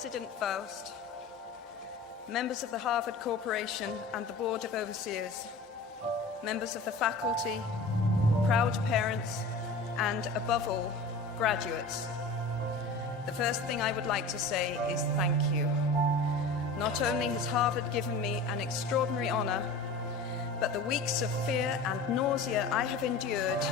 President Faust, members of the Harvard Corporation and the Board of Overseers, members of the faculty, proud parents, and above all, graduates. The first thing I would like to say is thank you. Not only has Harvard given me an extraordinary honor, but the weeks of fear and nausea I have endured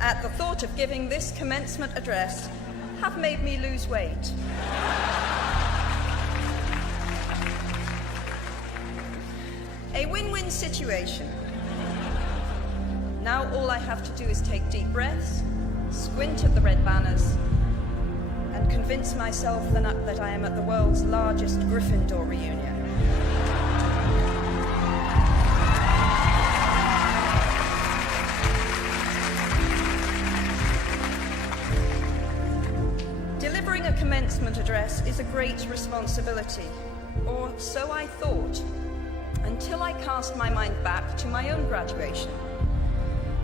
at the thought of giving this commencement address have made me lose weight. A win-win situation. Now all I have to do is take deep breaths, squint at the red banners, and convince myself that I am at the world's largest Gryffindor reunion. Delivering a commencement address is a great responsibility, or so I thought, until I cast my mind back to my own graduation.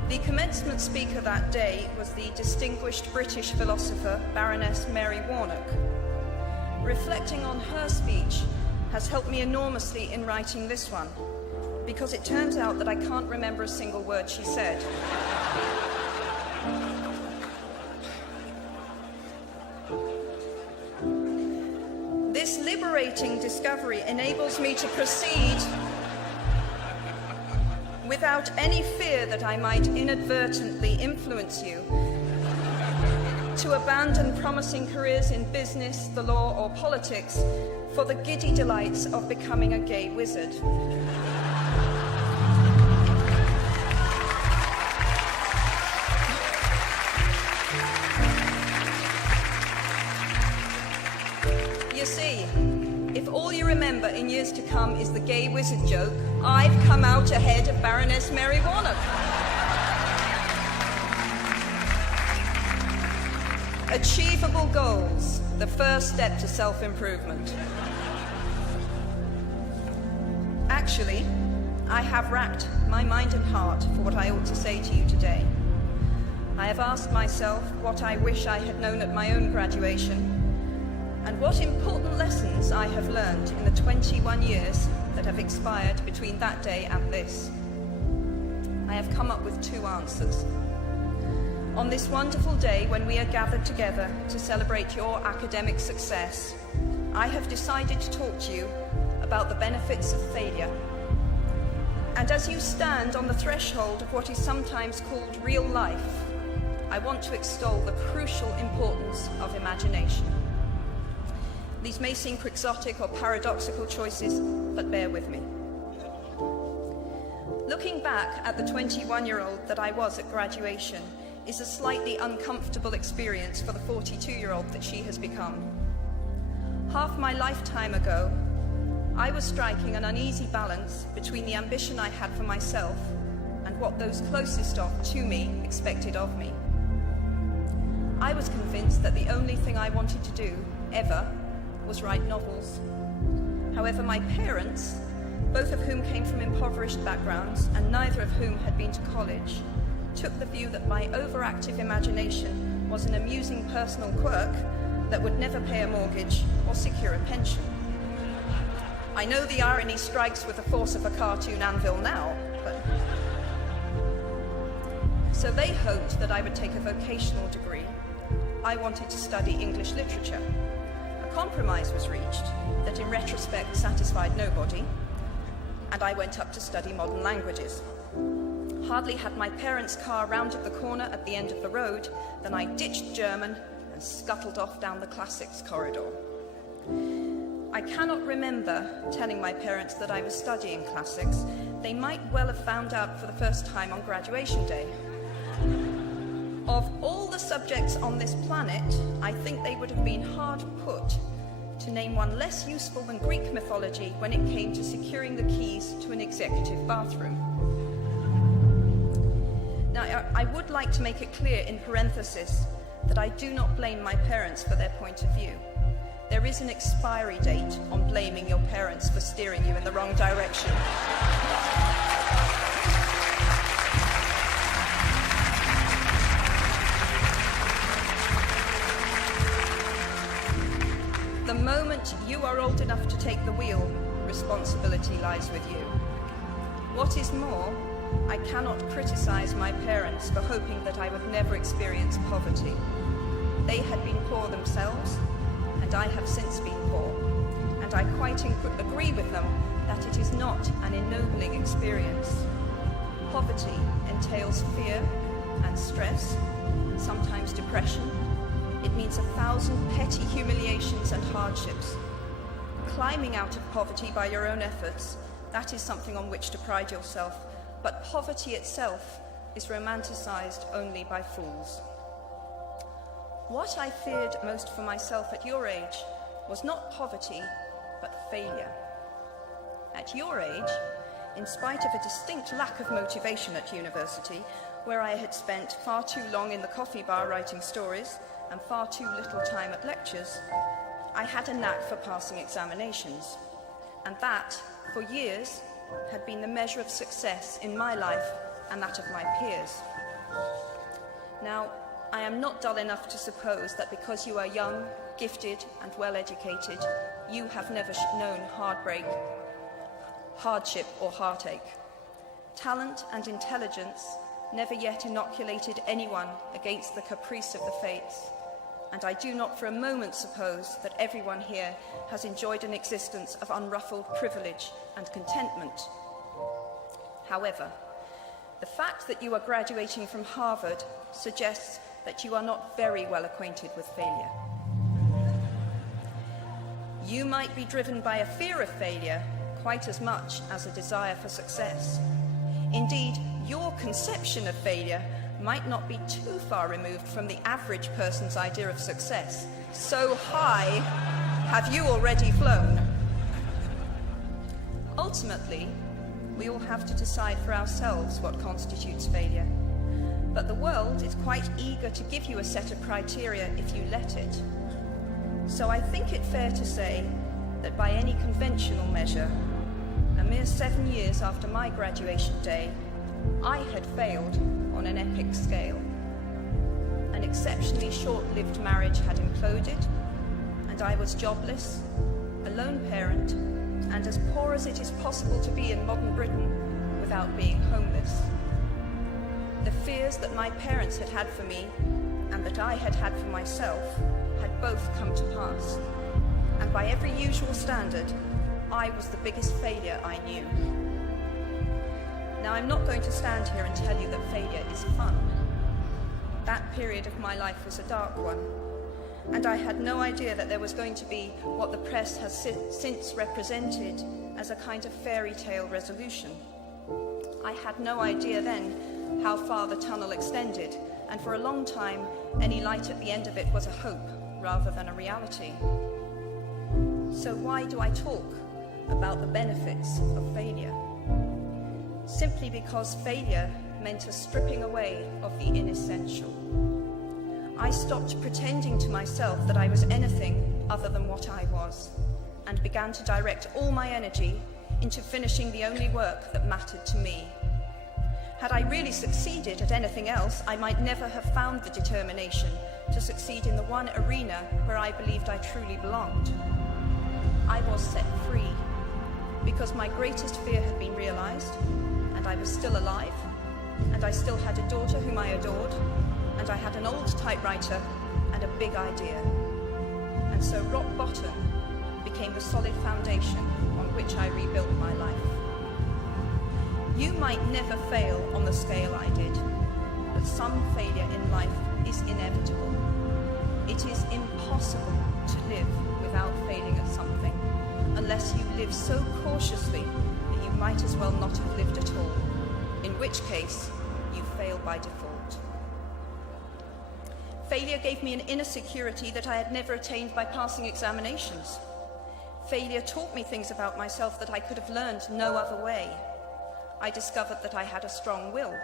The commencement speaker that day was the distinguished British philosopher Baroness Mary Warnock. Reflecting on her speech has helped me enormously in writing this one, because it turns out that I can't remember a single word she said. This liberating discovery enables me to proceed without any fear that I might inadvertently influence you to abandon promising careers in business, the law, or politics for the giddy delights of becoming a gay wizard. You see, if all you remember in years to come is the gay wizard joke, I've come out ahead of Baroness Mary Warnock. Achievable goals, the first step to self-improvement. Actually, I have racked my mind and heart for what I ought to say to you today. I have asked myself what I wish I had known at my own graduation, and what important lessons I have learned in the 21 years that have expired between that day and this. I have come up with two answers. On this wonderful day when we are gathered together to celebrate your academic success, I have decided to talk to you about the benefits of failure. And as you stand on the threshold of what is sometimes called real life, I want to extol the crucial importance of imagination. These may seem quixotic or paradoxical choices, but bear with me. Looking back at the 21-year-old that I was at graduation is a slightly uncomfortable experience for the 42-year-old that she has become. Half my lifetime ago, I was striking an uneasy balance between the ambition I had for myself and what those closest to me expected of me. I was convinced that the only thing I wanted to do, ever, was write novels. However, my parents, both of whom came from impoverished backgrounds and neither of whom had been to college, took the view that my overactive imagination was an amusing personal quirk that would never pay a mortgage or secure a pension. I know the irony strikes with the force of a cartoon anvil now, but... So they hoped that I would take a vocational degree. I wanted to study English literature. A compromise was reached that in retrospect satisfied nobody, and I went up to study modern languages. Hardly had my parents' car rounded the corner at the end of the road than I ditched German and scuttled off down the classics corridor. I cannot remember telling my parents that I was studying classics. They might well have found out for the first time on graduation day. Of all the subjects on this planet, I think they would have been hard put to name one less useful than Greek mythology when it came to securing the keys to an executive bathroom. Now, I would like to make it clear in parenthesis that I do not blame my parents for their point of view. There is an expiry date on blaming your parents for steering you in the wrong direction. take the wheel, responsibility lies with you. What is more, I cannot criticize my parents for hoping that I would never experience poverty. They had been poor themselves, and I have since been poor, and I quite agree with them that it is not an ennobling experience. Poverty entails fear and stress, sometimes depression. It means 1,000 petty humiliations and hardships. Climbing out of poverty by your own efforts, that is something on which to pride yourself, but poverty itself is romanticized only by fools. What I feared most for myself at your age was not poverty, but failure. At your age, in spite of a distinct lack of motivation at university, where I had spent far too long in the coffee bar writing stories and far too little time at lectures, I had a knack for passing examinations, and that, for years, had been the measure of success in my life and that of my peers. Now, I am not dull enough to suppose that because you are young, gifted, and well-educated, you have never known heartbreak, hardship, or heartache. Talent and intelligence never yet inoculated anyone against the caprice of the fates, and I do not for a moment suppose that everyone here has enjoyed an existence of unruffled privilege and contentment. However, the fact that you are graduating from Harvard suggests that you are not very well acquainted with failure. You might be driven by a fear of failure quite as much as a desire for success. Indeed, your conception of failure might not be too far removed from the average person's idea of success. So high have you already flown. Ultimately, we all have to decide for ourselves what constitutes failure. But the world is quite eager to give you a set of criteria if you let it. So I think it fair to say that by any conventional measure, a mere 7 years after my graduation day, I had failed on an epic scale. An exceptionally short-lived marriage had imploded, and I was jobless, a lone parent, and as poor as it is possible to be in modern Britain without being homeless. The fears that my parents had had for me and that I had had for myself had both come to pass, and by every usual standard, I was the biggest failure I knew. Now, I'm not going to stand here and tell you that failure is fun. That period of my life was a dark one, and I had no idea that there was going to be what the press has since represented as a kind of fairy tale resolution. I had no idea then how far the tunnel extended, and for a long time, any light at the end of it was a hope rather than a reality. So why do I talk about the benefits of failure? Simply because failure meant a stripping away of the inessential. I stopped pretending to myself that I was anything other than what I was, and began to direct all my energy into finishing the only work that mattered to me. Had I really succeeded at anything else, I might never have found the determination to succeed in the one arena where I believed I truly belonged. I was set free because my greatest fear had been realized, and I was still alive, and I still had a daughter whom I adored, and I had an old typewriter and a big idea. And so rock bottom became the solid foundation on which I rebuilt my life. You might never fail on the scale I did, but some failure in life is inevitable. It is impossible to live without failing at something, unless you live so cautiously that you might as well not have lived at all, in which case you fail by default. Failure gave me an inner security that I had never attained by passing examinations. Failure taught me things about myself that I could have learned no other way. I discovered that I had a strong will,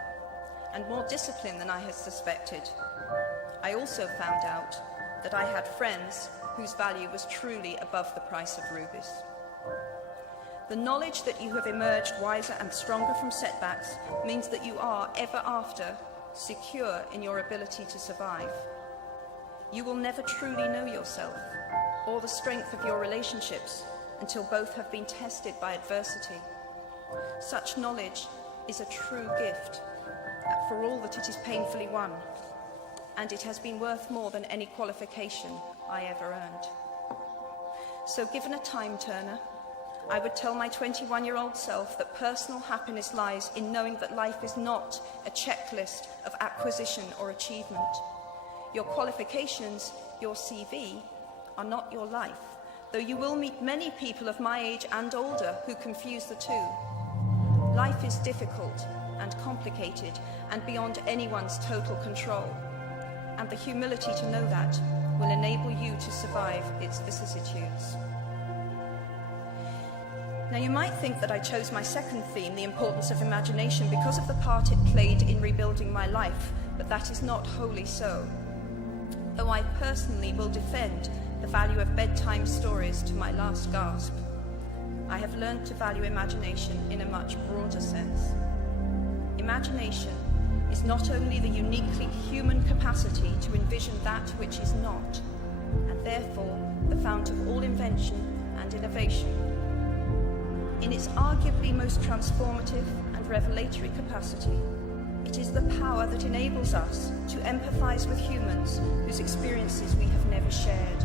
and more discipline than I had suspected. I also found out that I had friends whose value was truly above the price of rubies. The knowledge that you have emerged wiser and stronger from setbacks means that you are, ever after, secure in your ability to survive. You will never truly know yourself, or the strength of your relationships, until both have been tested by adversity. Such knowledge is a true gift, for all that it is painfully won, and it has been worth more than any qualification I ever earned. So given a time turner, I would tell my 21-year-old self that personal happiness lies in knowing that life is not a checklist of acquisition or achievement. Your qualifications, your CV, are not your life, though you will meet many people of my age and older who confuse the two. Life is difficult and complicated and beyond anyone's total control, and the humility to know that will enable you to survive its vicissitudes. Now, you might think that I chose my second theme, the importance of imagination, because of the part it played in rebuilding my life, but that is not wholly so. Though I personally will defend the value of bedtime stories to my last gasp, I have learned to value imagination in a much broader sense. Imagination is not only the uniquely human capacity to envision that which is not, and therefore the fount of all invention and innovation. In its arguably most transformative and revelatory capacity, it is the power that enables us to empathize with humans whose experiences we have never shared.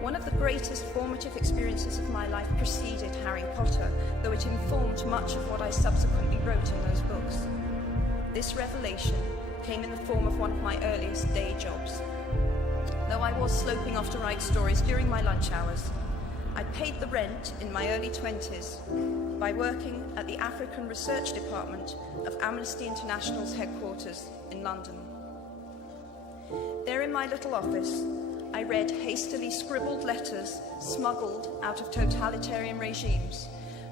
One of the greatest formative experiences of my life preceded Harry Potter, though it informed much of what I subsequently wrote in those books. This revelation came in the form of one of my earliest day jobs. Though I was sloping off to write stories during my lunch hours, I paid the rent in my early 20s by working at the African Research Department of Amnesty International's headquarters in London. There in my little office, I read hastily scribbled letters smuggled out of totalitarian regimes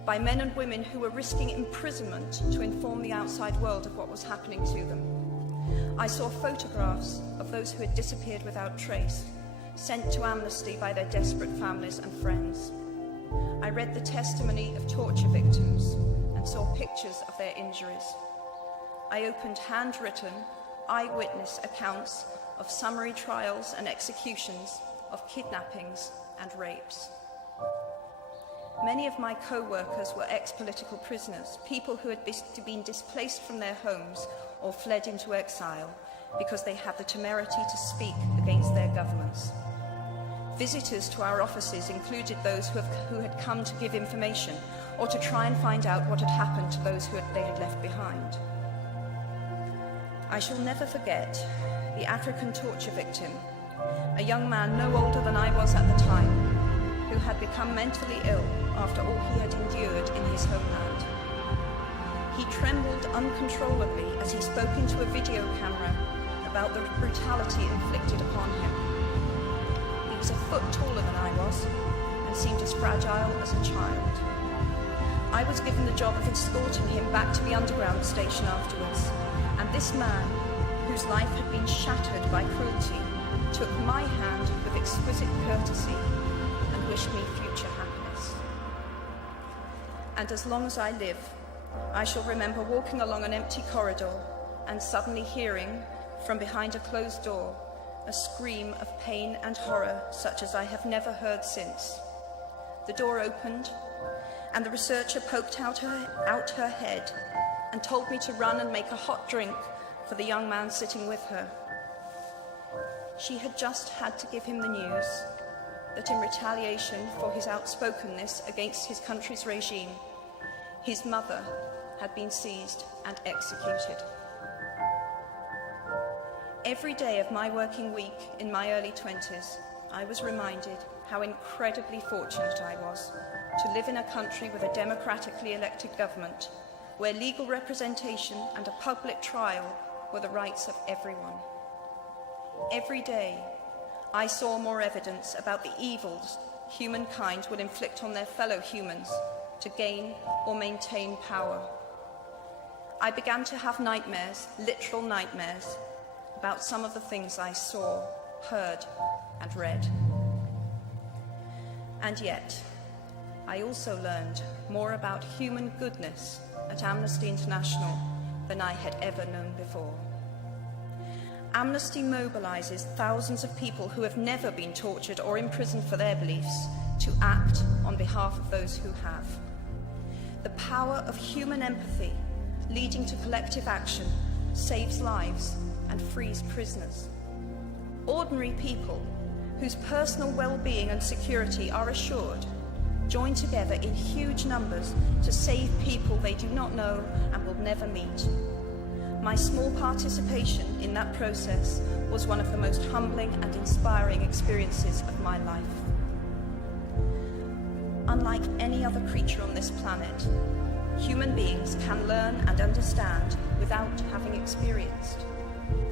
by men and women who were risking imprisonment to inform the outside world of what was happening to them. I saw photographs of those who had disappeared without trace, sent to amnesty by their desperate families and friends. I read the testimony of torture victims and saw pictures of their injuries. I opened handwritten, eyewitness accounts of summary trials and executions, of kidnappings and rapes. Many of my co-workers were ex-political prisoners, people who had been displaced from their homes or fled into exile because they had the temerity to speak against their governments. Visitors to our offices included those who had come to give information or to try and find out what had happened to those they had left behind. I shall never forget the African torture victim, a young man no older than I was at the time, who had become mentally ill after all he had endured in his homeland. He trembled uncontrollably as he spoke into a video camera about the brutality inflicted upon him. He was a foot taller than I was and seemed as fragile as a child. I was given the job of escorting him back to the underground station afterwards, and this man, whose life had been shattered by cruelty, took my hand with exquisite courtesy and wished me future happiness. And as long as I live, I shall remember walking along an empty corridor and suddenly hearing, from behind a closed door, a scream of pain and horror such as I have never heard since. The door opened, and the researcher poked out her head and told me to run and make a hot drink for the young man sitting with her. She had just had to give him the news that in retaliation for his outspokenness against his country's regime, his mother had been seized and executed. Every day of my working week in my early 20s, I was reminded how incredibly fortunate I was to live in a country with a democratically elected government, where legal representation and a public trial were the rights of everyone. Every day, I saw more evidence about the evils humankind will inflict on their fellow humans to gain or maintain power. I began to have nightmares, literal nightmares, about some of the things I saw, heard, and read. And yet, I also learned more about human goodness at Amnesty International than I had ever known before. Amnesty mobilizes thousands of people who have never been tortured or imprisoned for their beliefs to act on behalf of those who have. The power of human empathy leading to collective action saves lives and frees prisoners. Ordinary people whose personal well-being and security are assured join together in huge numbers to save people they do not know and will never meet. My small participation in that process was one of the most humbling and inspiring experiences of my life. Unlike any other creature on this planet, human beings can learn and understand without having experienced.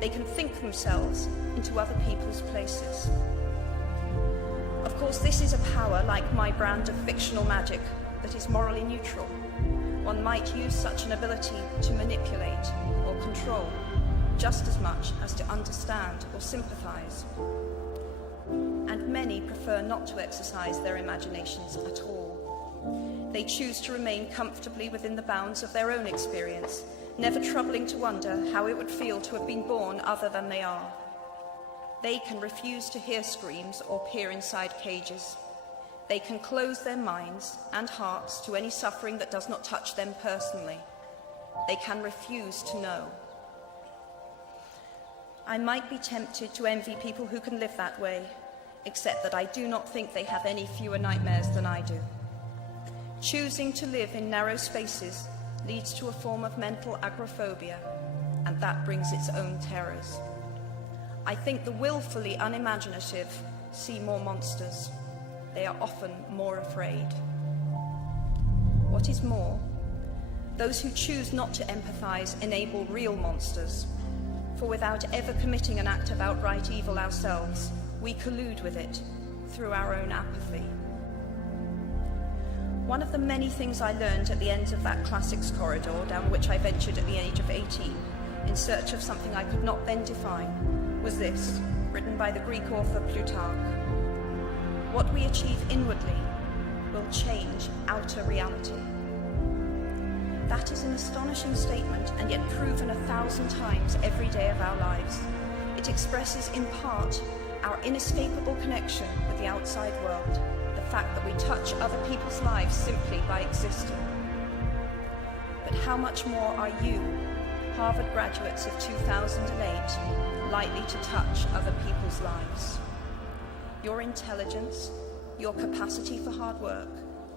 They can think themselves into other people's places. Of course, this is a power like my brand of fictional magic that is morally neutral. One might use such an ability to manipulate or control just as much as to understand or sympathize. And many prefer not to exercise their imaginations at all. They choose to remain comfortably within the bounds of their own experience, never troubling to wonder how it would feel to have been born other than they are. They can refuse to hear screams or peer inside cages. They can close their minds and hearts to any suffering that does not touch them personally. They can refuse to know. I might be tempted to envy people who can live that way, except that I do not think they have any fewer nightmares than I do. Choosing to live in narrow spaces leads to a form of mental agoraphobia, and that brings its own terrors. I think the willfully unimaginative see more monsters. They are often more afraid. What is more, those who choose not to empathize enable real monsters, for without ever committing an act of outright evil ourselves, we collude with it through our own apathy. One of the many things I learned at the ends of that classics corridor down which I ventured at the age of 18 in search of something I could not then define was this, written by the Greek author Plutarch. What we achieve inwardly will change outer reality. That is an astonishing statement, and yet proven 1,000 times every day of our lives. It expresses in part our inescapable connection with the outside world, the fact that we touch other people's lives simply by existing. But how much more are you, Harvard graduates of 2008, likely to touch other people's lives? Your intelligence, your capacity for hard work,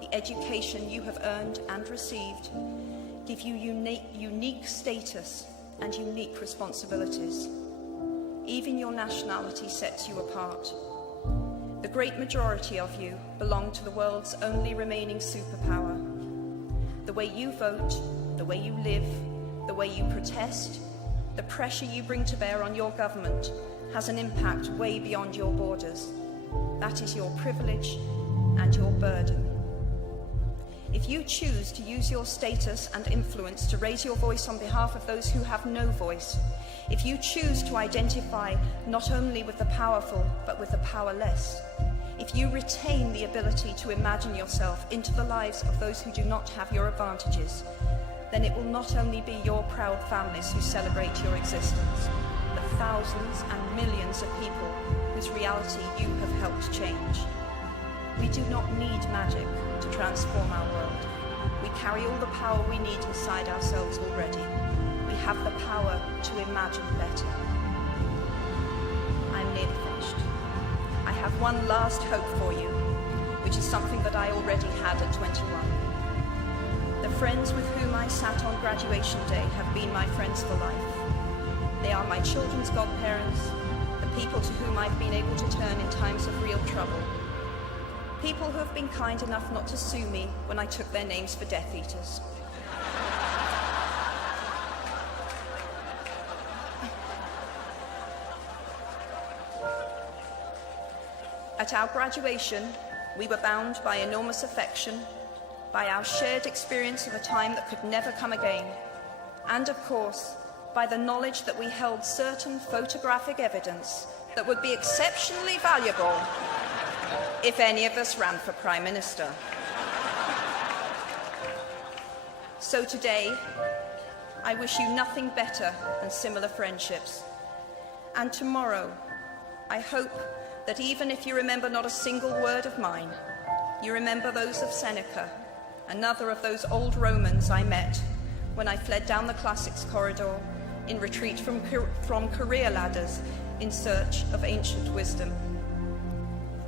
the education you have earned and received give you unique status and unique responsibilities. Even your nationality sets you apart. The great majority of you belong to the world's only remaining superpower. The way you vote, the way you live, the way you protest, the pressure you bring to bear on your government has an impact way beyond your borders. That is your privilege and your burden. If you choose to use your status and influence to raise your voice on behalf of those who have no voice, if you choose to identify not only with the powerful but with the powerless, if you retain the ability to imagine yourself into the lives of those who do not have your advantages, then it will not only be your proud families who celebrate your existence, but thousands and millions of people whose reality you have helped change. We do not need magic to transform our world. We carry all the power we need inside ourselves already. We have the power to imagine better. I'm nearly finished. I have one last hope for you, which is something that I already had at 21. The friends with whom I sat on graduation day have been my friends for life. They are my children's godparents, the people to whom I've been able to turn in times of real trouble. People who have been kind enough not to sue me when I took their names for Death Eaters. At our graduation, we were bound by enormous affection, by our shared experience of a time that could never come again, and of course, by the knowledge that we held certain photographic evidence that would be exceptionally valuable if any of us ran for Prime Minister. So today, I wish you nothing better than similar friendships. And tomorrow, I hope that even if you remember not a single word of mine, You remember those of Seneca, another of those old Romans I met when I fled down the classics corridor in retreat from career ladders in search of ancient wisdom.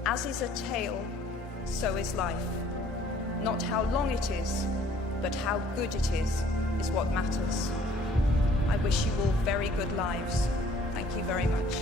As is a tale, so is life. Not how long it is, but how good it is what matters. I wish you all very good lives. Thank you very much.